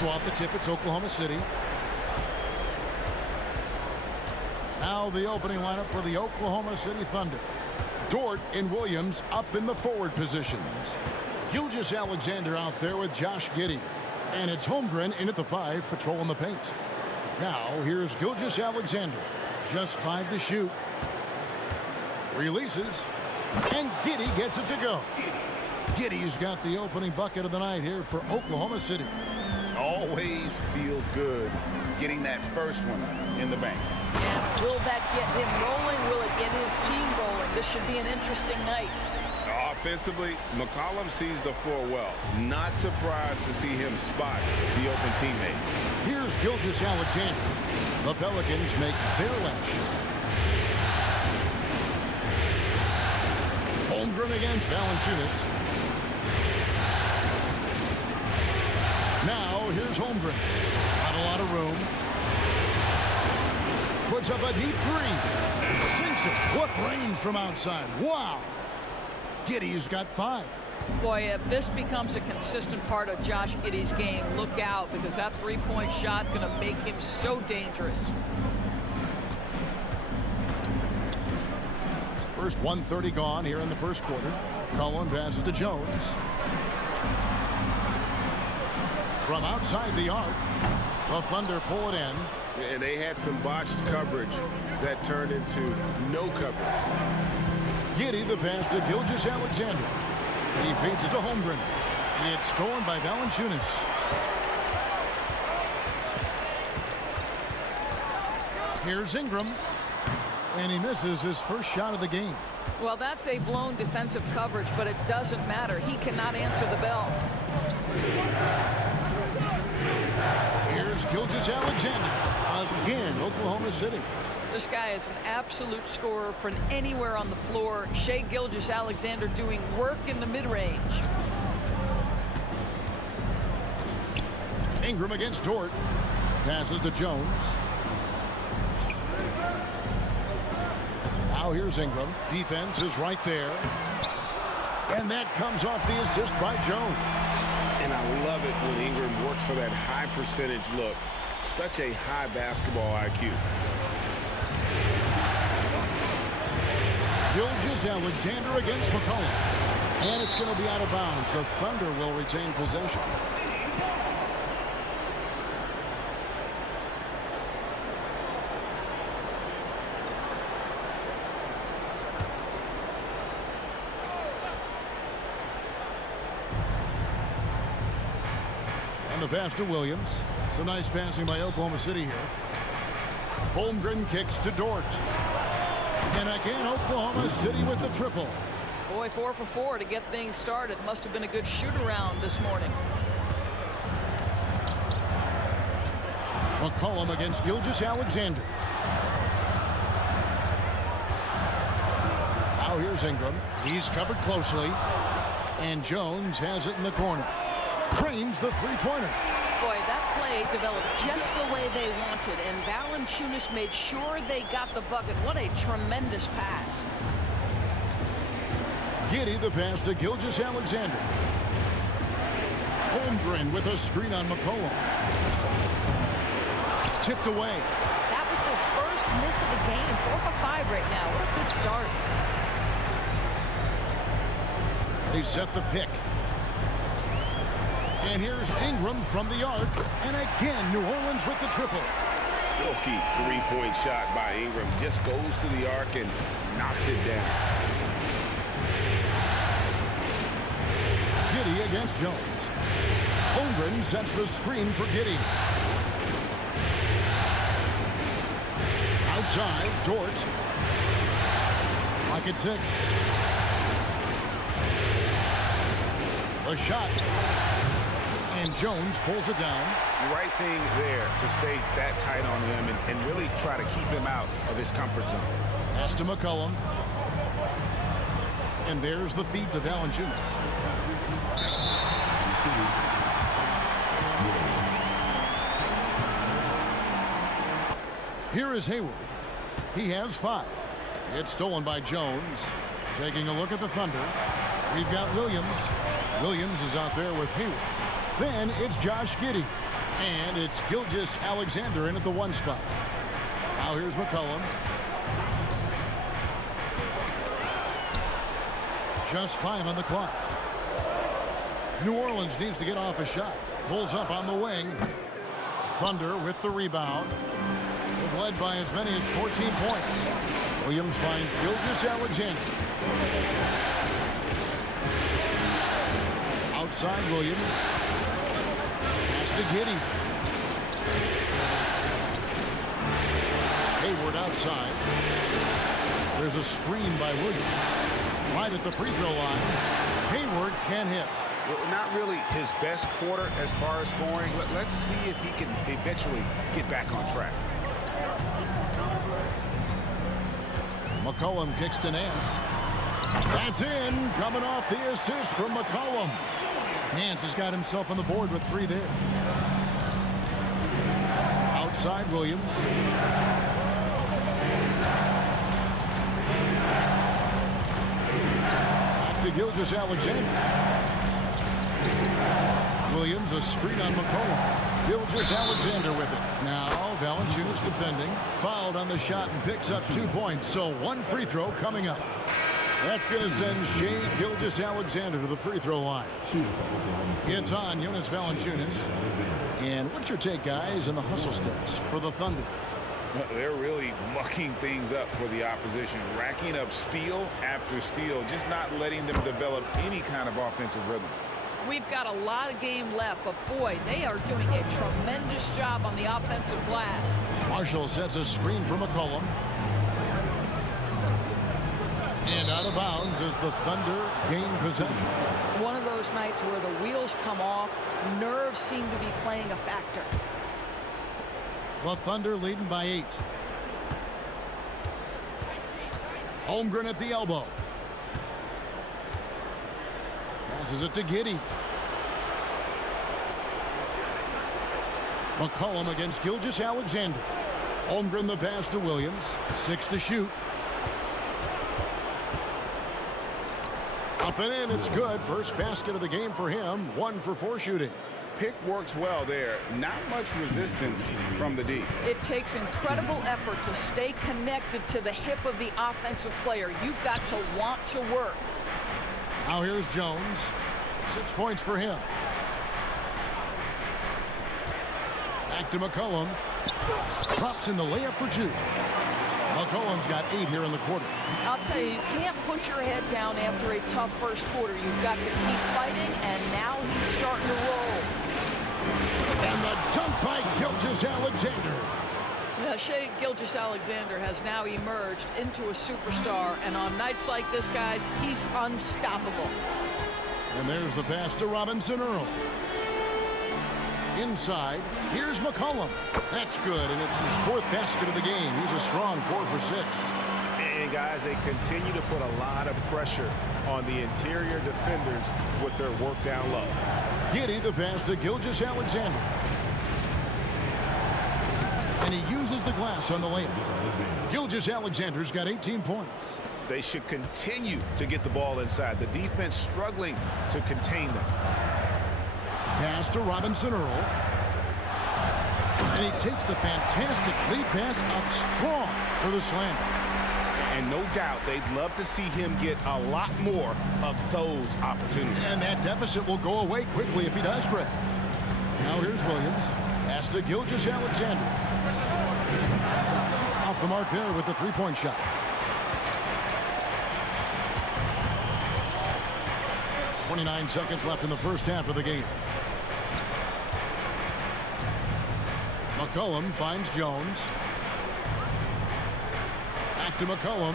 So off the tip, it's Oklahoma City. Now the opening lineup for the Oklahoma City Thunder. Dort and Williams up in the forward positions. Gilgeous-Alexander out there with Josh Giddey. And it's Holmgren in at the 5, patrolling the paint. Now here's Gilgeous-Alexander. Just 5 to shoot. Releases. And Giddey gets it to go. Giddey's got the opening bucket of the night here for Oklahoma City. Always feels good getting that first one in the bank. And will that get him rolling? Will it get his team rolling? This should be an interesting night. Offensively, McCollum sees the floor well. Not surprised to see him spot the open teammate. Here's Gilgeous-Alexander. The Pelicans make their last shot. Holmgren against Valanciunas. Now, here's Holmgren. Not a lot of room. Puts up a deep 3. Sinks it. What range from outside. Wow. Giddey's got 5. Boy, if this becomes a consistent part of Josh Giddey's game, look out, because that three-point shot's going to make him so dangerous. First 1:30 gone here in the first quarter. Cullen passes to Jones. From outside the arc, the Thunder pull it in. And they had some botched coverage that turned into no coverage. Giddey the pass to Gilgeous-Alexander. He feeds it to Holmgren. It's stolen by Valanciunas. Here's Ingram. And he misses his first shot of the game. Well, that's a blown defensive coverage, but it doesn't matter. He cannot answer the bell. Here's Gilgeous-Alexander. Again, Oklahoma City. This guy is an absolute scorer from anywhere on the floor. Shai Gilgeous-Alexander doing work in the mid-range. Ingram against Dort. Passes to Jones. Now here's Ingram. Defense is right there. And that comes off the assist by Jones. And I love it when Ingram works for that high percentage look. Such a high basketball IQ. Gilgeous-Alexander against McCollum. And it's going to be out of bounds. The Thunder will retain possession. And the pass to Williams. Some nice passing by Oklahoma City here. Holmgren kicks to Dort. And again, Oklahoma City with the triple. Boy, 4 for 4 to get things started. Must have been a good shoot-around this morning. McCollum against Gilgeous-Alexander. Now here's Ingram. He's covered closely. And Jones has it in the corner. Cranes the three-pointer. Boy, that play developed just the way they wanted, and Valanciunas made sure they got the bucket. What a tremendous pass. Giddey the pass to Gilgeous-Alexander. Holmgren with a screen on McCollum. Tipped away. That was their first miss of the game. 4 for 5 right now. What a good start. They set the pick. And here's Ingram from the arc. And again, New Orleans with the triple. Silky three-point shot by Ingram. Just goes to the arc and knocks it down. Giddey against Jones. Holmgren sets the screen for Giddey. Outside, Dort. Pocket 6. A shot. And Jones pulls it down. The right thing there to stay that tight on him and really try to keep him out of his comfort zone. Pass to McCollum. And there's the feed to Valanciunas. Here is Hayward. He has 5. It's stolen by Jones. Taking a look at the Thunder. We've got Williams. Williams is out there with Hayward. Then it's Josh Giddey. And it's Gilgeous-Alexander in at the 1 spot. Now here's McCollum. Just 5 on the clock. New Orleans needs to get off a shot. Pulls up on the wing. Thunder with the rebound. They've led by as many as 14 points. Williams finds Gilgeous-Alexander. Outside Williams. Pass to Giddey. Hayward outside. There's a screen by Williams. Right at the free throw line. Hayward can hit. Well, not really his best quarter as far as scoring. Let's see if he can eventually get back on track. McCollum kicks to Nance. That's in. Coming off the assist from McCollum. Nance has got himself on the board with 3 there. Outside Williams. Back to Gilgeous-Alexander. Williams a screen on McCollum. Gilgeous-Alexander with it. Now Valanciunas defending. Fouled on the shot and picks up 2 points. So 1 free throw coming up. That's going to send Shai Gilgeous-Alexander to the free throw line. It's on Jonas Valanciunas. And what's your take, guys, on the hustle steps for the Thunder? They're really mucking things up for the opposition, racking up steal after steal, just not letting them develop any kind of offensive rhythm. We've got a lot of game left, but boy, they are doing a tremendous job on the offensive glass. Marshall sets a screen for McCollum. And out of bounds as the Thunder gain possession. One of those nights where the wheels come off, nerves seem to be playing a factor. The Thunder leading by 8. Holmgren at the elbow. Passes it to Giddey. McCollum against Gilgeous-Alexander. Holmgren the pass to Williams. 6 to shoot. Up and in, it's good. First basket of the game for him. 1 for 4 shooting. Pick works well there. Not much resistance from the D. It takes incredible effort to stay connected to the hip of the offensive player. You've got to want to work. Now here's Jones. 6 points for him. Back to McCollum. Drops in the layup for 2. McCollum's got 8 here in the quarter. I'll tell you, you can't put your head down after a tough first quarter. You've got to keep fighting, and now he's starting to roll. And the dunk by Gilgeous-Alexander. Yeah, Shai Gilgeous-Alexander has now emerged into a superstar, and on nights like this, guys, he's unstoppable. And there's the pass to Robinson Earl. Inside, here's McCollum. That's good, and it's his 4th basket of the game. He's a strong 4 for 6. And guys, they continue to put a lot of pressure on the interior defenders with their work down low. Giddey the pass to Gilgeous-Alexander. And he uses the glass on the layup. Gilgeous-Alexander's got 18 points. They should continue to get the ball inside. The defense struggling to contain them. Pass to Robinson Earl. And he takes the fantastic lead pass up strong for the slam. And no doubt they'd love to see him get a lot more of those opportunities. And that deficit will go away quickly if he does, Greg. Now here's Williams. Pass to Gilgeous-Alexander. Off the mark there with the 3-point shot. .29 seconds left in the first half of the game. McCollum finds Jones. Back to McCollum.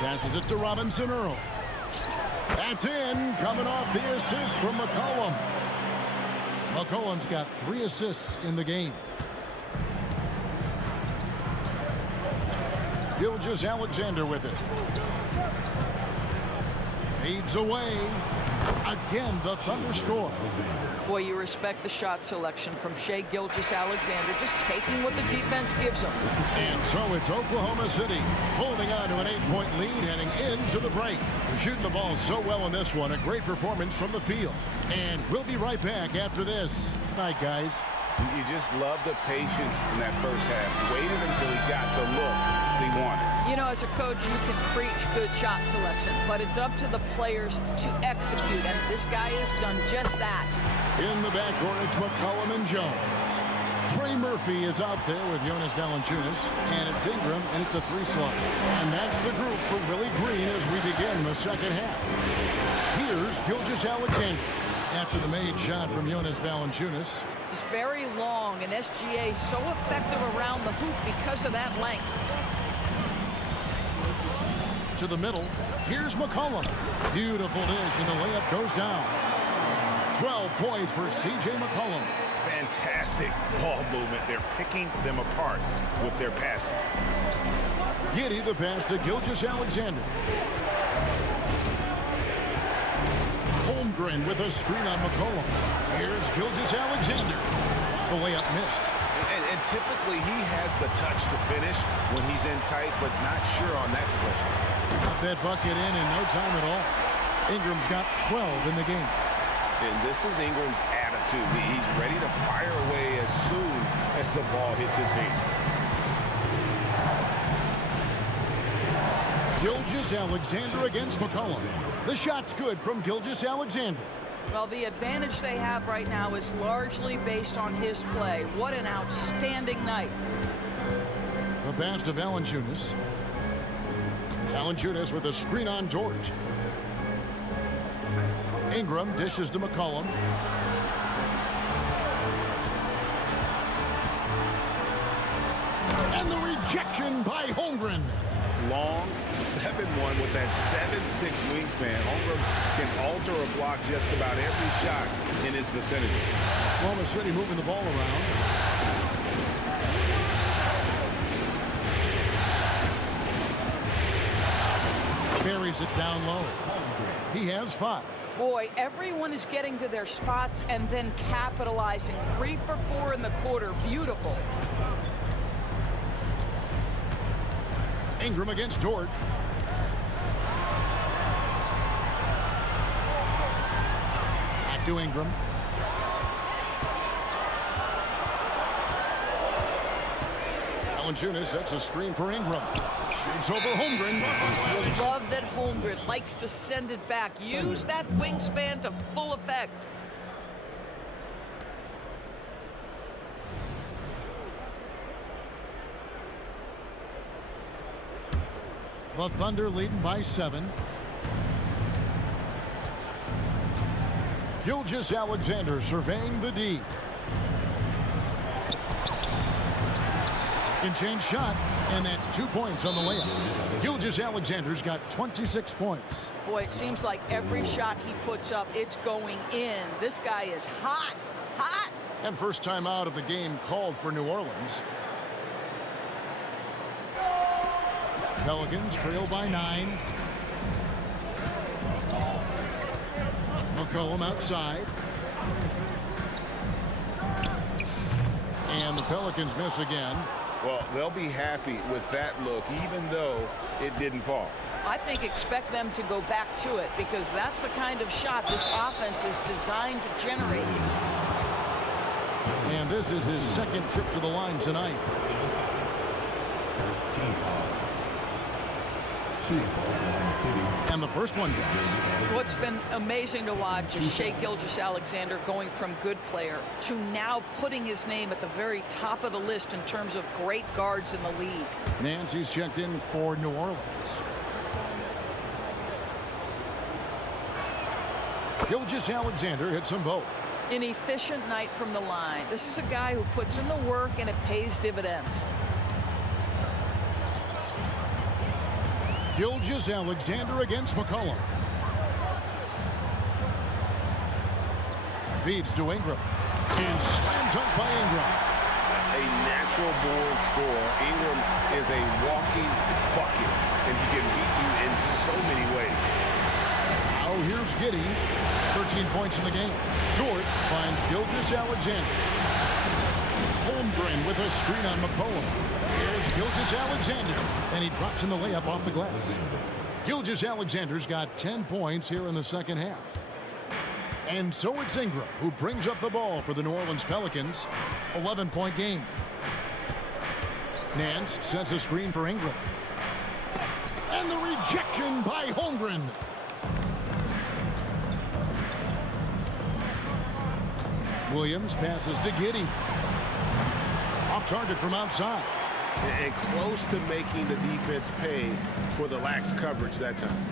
Passes it to Robinson Earl. That's in. Coming off the assist from McCollum. McCollum's got 3 assists in the game. Gilgeous-Alexander with it. Fades away. Again, the Thunder score. Boy, you respect the shot selection from Shai Gilgeous-Alexander, just taking what the defense gives him. And so it's Oklahoma City holding on to an 8-point lead heading into the break. They're shooting the ball so well in this one. A great performance from the field. And we'll be right back after this. Night, guys. You just love the patience in that first half. Waited until he got the look he wanted. You know, as a coach, you can preach good shot selection, but it's up to the players to execute, and this guy has done just that. In the backcourt, it's McCollum and Jones. Trey Murphy is out there with Jonas Valanciunas, and it's Ingram, and it's a 3 slot. And that's the group for Willie Green as we begin the second half. Here's Gilgeous-Alexander after the made shot from Jonas Valanciunas. He's very long, and SGA so effective around the hoop because of that length. To the middle, here's McCollum. Beautiful dish, and the layup goes down. 12 points for C.J. McCollum. Fantastic ball movement. They're picking them apart with their passing. Giddey the pass to Gilgeous-Alexander. Holmgren with a screen on McCollum. Here's Gilgeous-Alexander. The layup missed. And typically he has the touch to finish when he's in tight, but not sure on that possession. Got that bucket in no time at all. Ingram's got 12 in the game. And this is Ingram's attitude. He's ready to fire away as soon as the ball hits his hand. Gilgeous-Alexander against McCollum. The shot's good from Gilgeous-Alexander. Well, the advantage they have right now is largely based on his play. What an outstanding night. The pass to Valanciunas. Valanciunas with a screen on George. Ingram dishes to McCollum. And the rejection by Holmgren. Long 7'1" with that 7'6" wingspan. Holmgren can alter a block just about every shot in his vicinity. Oklahoma City moving the ball around. Carries it down low. He has 5. Boy, everyone is getting to their spots and then capitalizing. 3 for 4 in the quarter. Beautiful. Ingram against Dort. Back to Ingram. Valanciunas sets a screen for Ingram. Shoots over Holmgren. I love that Holmgren likes to send it back. Use that wingspan to full effect. The Thunder leading by 7. Gilgeous-Alexander surveying the D. Second chance shot, and that's 2 points on the layup. Gilgeous-Alexander's got 26 points. Boy, it seems like every shot he puts up, it's going in. This guy is hot, hot. And first time out of the game called for New Orleans. Pelicans trail by 9. McCollum outside. And the Pelicans miss again. Well, they'll be happy with that look, even though it didn't fall. I think expect them to go back to it because that's the kind of shot this offense is designed to generate. And this is his second trip to the line tonight. And the first one drops. What's been amazing to watch is Shai Gilgeous-Alexander going from good player to now putting his name at the very top of the list in terms of great guards in the league. Nancy's checked in for New Orleans. Gilgeous-Alexander hits them both. An efficient night from the line. This is a guy who puts in the work and it pays dividends. Gilgeous-Alexander against McCollum. Feeds to Ingram. And slam dunk by Ingram. A natural born scorer. Ingram is a walking bucket, and he can beat you in so many ways. Now here's Giddey. 13 points in the game. Dort finds Gilgeous-Alexander. Holmgren with a screen on McCollum. Here's Gilgeous-Alexander. And he drops in the layup off the glass. Gilgeous-Alexander's got 10 points here in the second half. And so it's Ingram who brings up the ball for the New Orleans Pelicans. 11-point game. Nance sets a screen for Ingram. And the rejection by Holmgren. Williams passes to Giddey. Off target from outside. And close to making the defense pay for the lax coverage that time.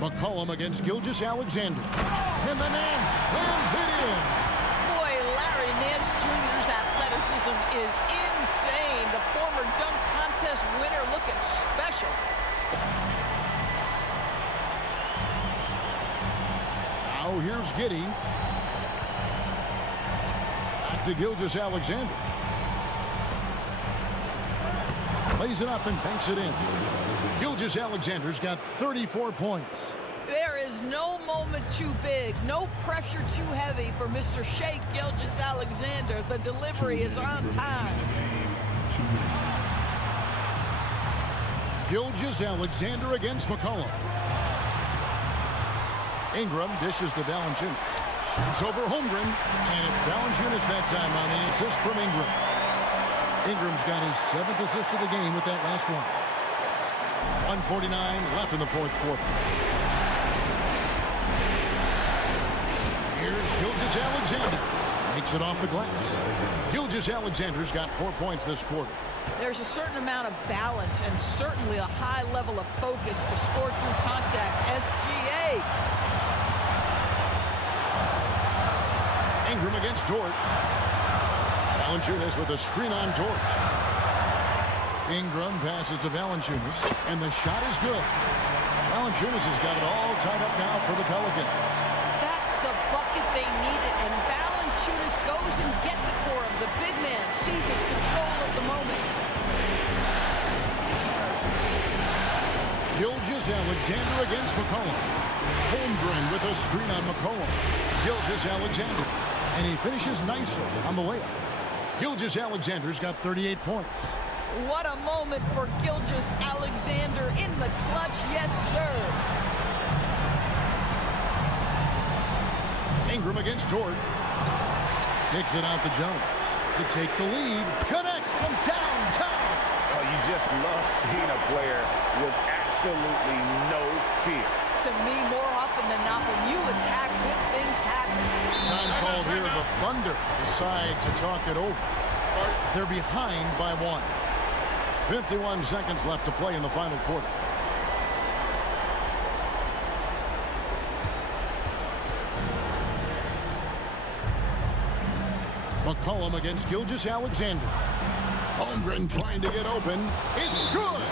McCollum against Gilgeous-Alexander. And the Nance slams it in. Boy, Larry Nance Jr.'s athleticism is insane. The former dunk contest winner looking special. Now here's Giddey. Back to Gilgeous-Alexander. Lays it up and banks it in. Gilgeous-Alexander's got 34 points. There is no moment too big, no pressure too heavy for Mr. Shea Gilgeous-Alexander. The delivery is on time. Gilgeous-Alexander against McCollum. Ingram dishes to Valanciunas. Shoots over Holmgren, and it's Valanciunas that time on the assist from Ingram. Ingram's got his 7th assist of the game with that last one. 1:49 left in the fourth quarter. Here's Gilgeous-Alexander. Makes it off the glass. Gilgeous-Alexander's got 4 points this quarter. There's a certain amount of balance and certainly a high level of focus to score through contact. SGA. Ingram against Dort. Valanciunas with a screen on Dort. Ingram passes to Valanciunas, and the shot is good. Valanciunas has got it all tied up now for the Pelicans. That's the bucket they needed, and Valanciunas goes and gets it for him. The big man seizes control of the moment. Gilgeous-Alexander against McCollum. Holmgren with a screen on McCollum. Gilgeous-Alexander, and he finishes nicely on the layup. Gilgeous-Alexander's got 38 points. What a moment for Gilgeous-Alexander in the clutch. Yes, sir. Ingram against Dort. Kicks it out to Jones to take the lead. Connects from downtown. Oh, you just love seeing a player with absolutely no fear. To me, more often than not, when you attack, good things happen. Time called here. The Thunder decide to talk it over. They're behind by 1. 51 seconds left to play in the final quarter. McCollum against Gilgeous-Alexander. Holmgren trying to get open. It's good.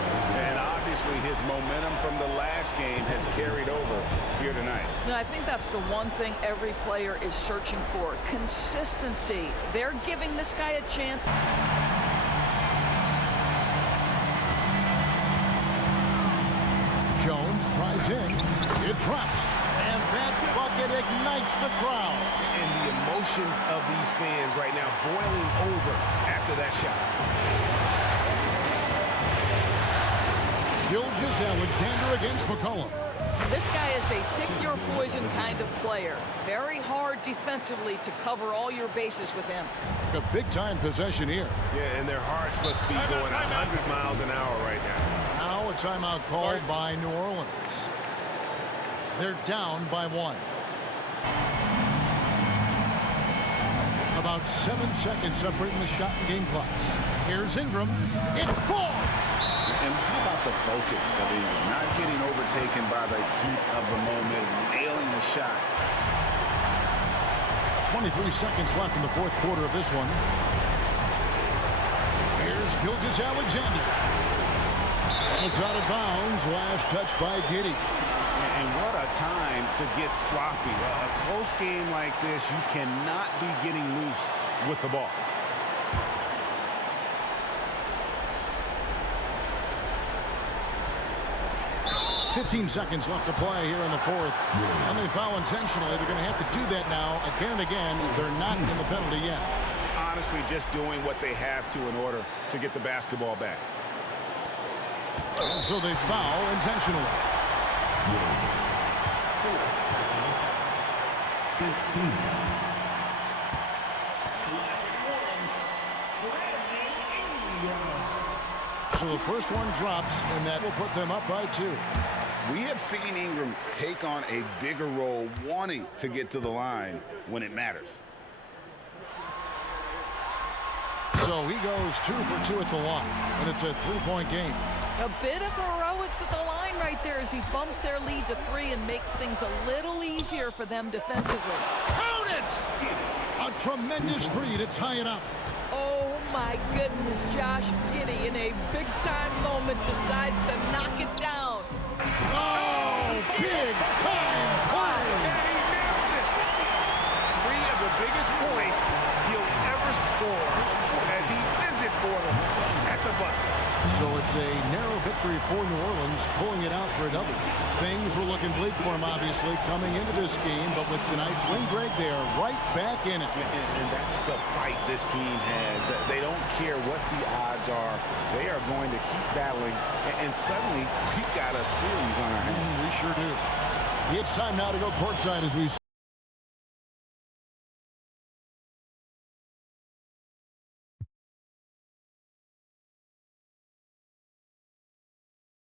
And obviously his momentum from the last game has carried over here tonight. And I think that's the one thing every player is searching for. Consistency. They're giving this guy a chance. Jones tries in. It drops. And that bucket ignites the crowd. And the emotions of these fans right now boiling over after that shot. Gilgeous-Alexander against McCollum. This guy is a pick-your-poison kind of player. Very hard defensively to cover all your bases with him. A big-time possession here. Yeah, and their hearts must be going 100 miles an hour right now. Now a timeout called by New Orleans. They're down by 1. About 7 seconds separating the shot and game clocks. Here's Ingram. It falls! And how about the focus of Ingram? Not getting overtaken by the heat of the moment, nailing the shot. 23 seconds left in the fourth quarter of this one. Here's Gilgeous-Alexander. It's out of bounds. Last touch by Giddey. And what a time to get sloppy. A close game like this, you cannot be getting loose with the ball. 15 seconds left to play here in the fourth. And they foul intentionally. They're going to have to do that now again and again. They're not in the penalty yet. Honestly, just doing what they have to in order to get the basketball back. And so they foul intentionally. So the first one drops, and that will put them up by 2. We have seen Ingram take on a bigger role, wanting to get to the line when it matters. So he goes 2 for 2 at the line, and it's a 3-point game. A bit of heroics at the line right there as he bumps their lead to 3 and makes things a little easier for them defensively. Count it! A tremendous 3 to tie it up. Oh my goodness, Josh Giddey in a big-time moment decides to knock it down. Oh, big-time play! And he nailed it. 3 of the biggest points he'll ever score as he wins it for them at the buzzer. So it's a narrow victory for New Orleans, pulling it out for a double. Things were looking bleak for him, obviously, coming into this game, but with tonight's win, Greg, they are right back in it. And that's the fight this team has. They don't care what the odds are. They are going to keep battling, and suddenly we've got a series on our hands. We sure do. It's time now to go courtside as we